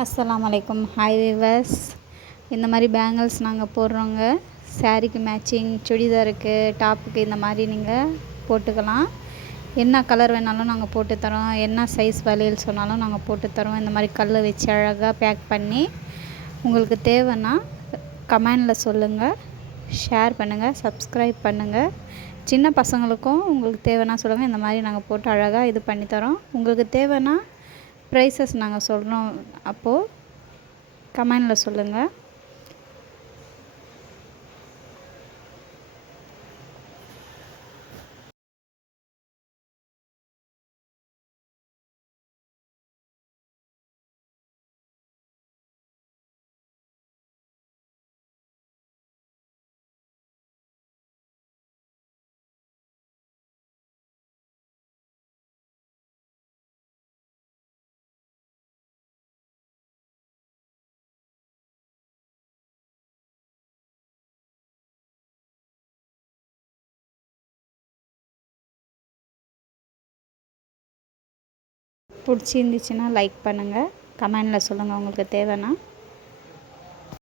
அஸ்ஸலாமு அலைக்கும். Hi viewers, இந்த மாதிரி பேங்கிள்ஸ் நாங்கள் போடுறோங்க. சாரீக்கு மேட்சிங், சுடிதாருக்கு, டாப்புக்கு இந்த மாதிரி நீங்கள் போட்டுக்கலாம். என்ன கலர் வேணாலும் நாங்கள் போட்டுத்தரோம். என்ன சைஸ் வளையல் சொன்னாலும் நாங்கள் போட்டுத்தரோம். இந்த மாதிரி கல் வச்சு அழகாக பேக் பண்ணி உங்களுக்கு தேவைன்னா கமெண்டில் சொல்லுங்கள், ஷேர் பண்ணுங்கள், சப்ஸ்கிரைப் பண்ணுங்கள். சின்ன பசங்களுக்கும் உங்களுக்கு தேவைன்னா சொல்லுங்கள். இந்த மாதிரி நாங்கள் போட்டு அழகாக இது பண்ணித்தரோம். உங்களுக்கு தேவைன்னா ப்ரைஸஸ் நாங்கள் சொல்கிறோம், அப்போது கமெண்டில் சொல்லுங்கள். பிடிச்சிருந்துச்சின்னா லைக் பண்ணுங்கள், கமெண்டில் சொல்லுங்கள் உங்களுக்கு தேவைன்னா.